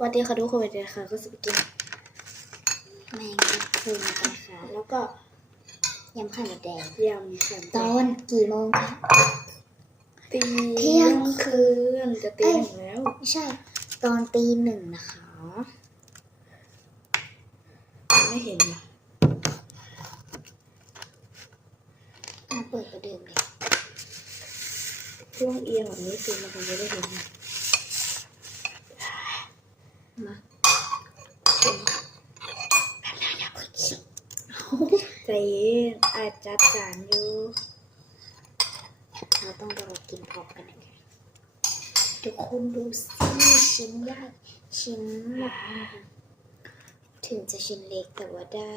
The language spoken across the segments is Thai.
สวัสดีค่ะทุกคนสวัสดีค่ะก็จะไปกินแมงกะพรุนกันค่ะ แล้วก็ยำไข่มดแดงยำแซมตอนกี่โมงคะ ตีเที่ยงคืนจะตีหนึ่งแล้วไม่ใช่ ตอนตีหนึ่งนะคะ ไม่เห็นนะมาเปิดประเดิมเลย ช่วงเอียงแบบนี้คือมันคงจะได้เห็นนะ มาใจเย็นอาจจัดจานอยู่ เราต้องรอกินพร้อมกันนะคะทุกคนดูสิชิ้นใหญ่ชิ้นหมดนะคะถึงจะชิ้นเล็กแต่ว่าได้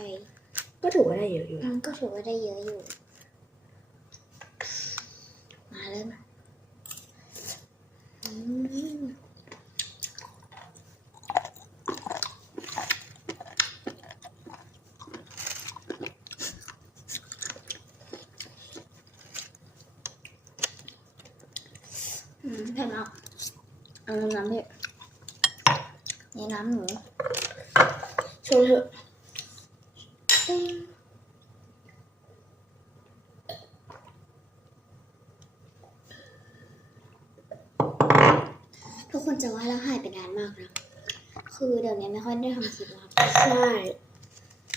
ก็ถือว่าได้เยอะอยู่อืมก็ถือว่าได้เยอะอยู่ มาเลยมาอืม อืมเผ็ดมากเอาน้ำเผ็ดนี่น้ำหนูโชว์เถอะทุกคนจะว่าเราหายไปนานมากนะ คือเดี๋ยวนี้ไม่ค่อยได้ทำคลิปแล้วใช่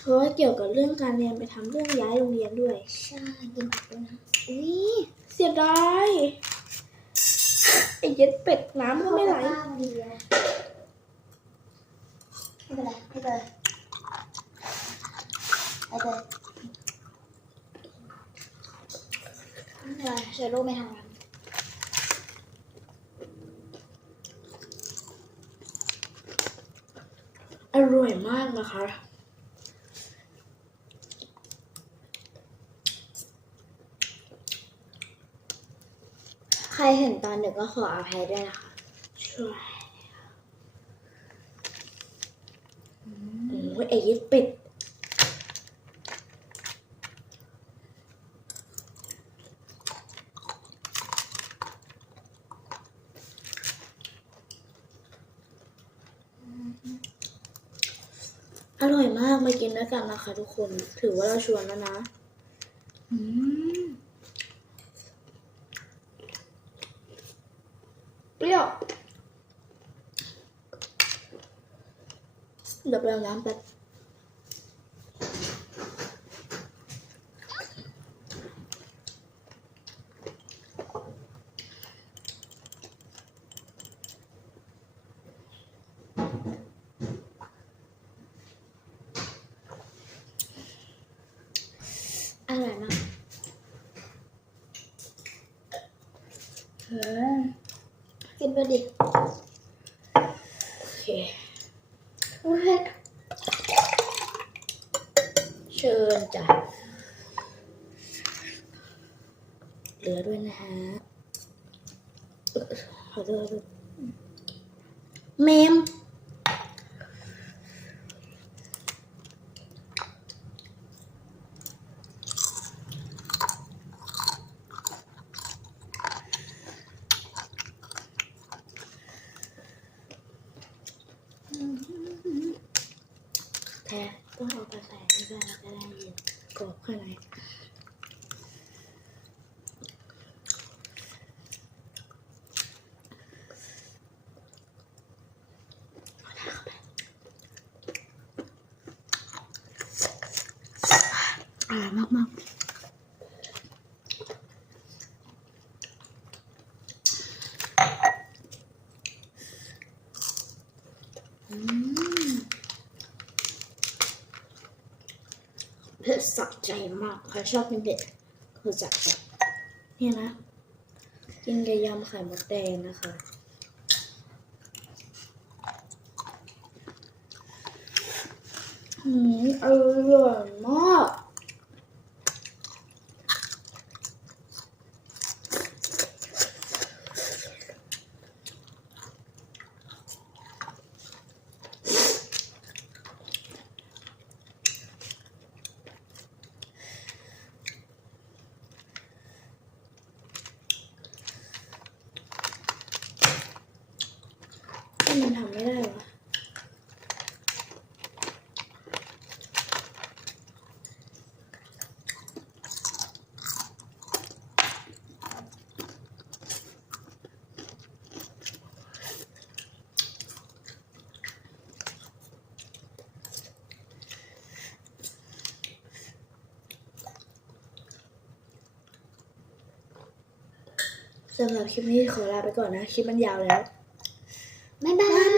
เพราะว่าเกี่ยวกับเรื่องการเรียนไปทำเรื่องย้ายโรงเรียนด้วย ใช่กินผักด้วยนะ อุ้ยเสียดาย ไอ้เย็ดเป็ดน้ำก็ไม่ไหลไม่เป็นไรไม่เป็นไรไม่เป็นไรเป็นไรเชอร์โร่ไม่ทำงานอร่อยมากนะคะ ใครเห็นตอนดึกก็ขออภัยด้วยนะคะใช่โอ้ยไอ้ย็ดเป็ดอร่อยมากมากินด้วยกันนะคะทุกคน ถือว่าเราชวนแล้วนะ อืม เปรี้ยวเดี๋ยวไปเอาน้ำแป๊บอร่อยมากเออ กินไปดิโอเคอุ้ยเผ็ดเชิญจ้ะเหลือด้วยนะฮะขอโทษเมม แท้ต้องเอาไปใส่ที่บ้านจะได้เย็นกรอบข้างในอร่อยมากมากๆอืม เผ็ดสะใจมากใครชอบกินเผ็ดคือสะใจเนี่ยนะ กินกับยำไข่มดแดงนะคะอืมอร่อยมาก สำหรับคลิปนี้ขอลาไปก่อนนะ คลิปมันยาวแล้ว บ๊ายบาย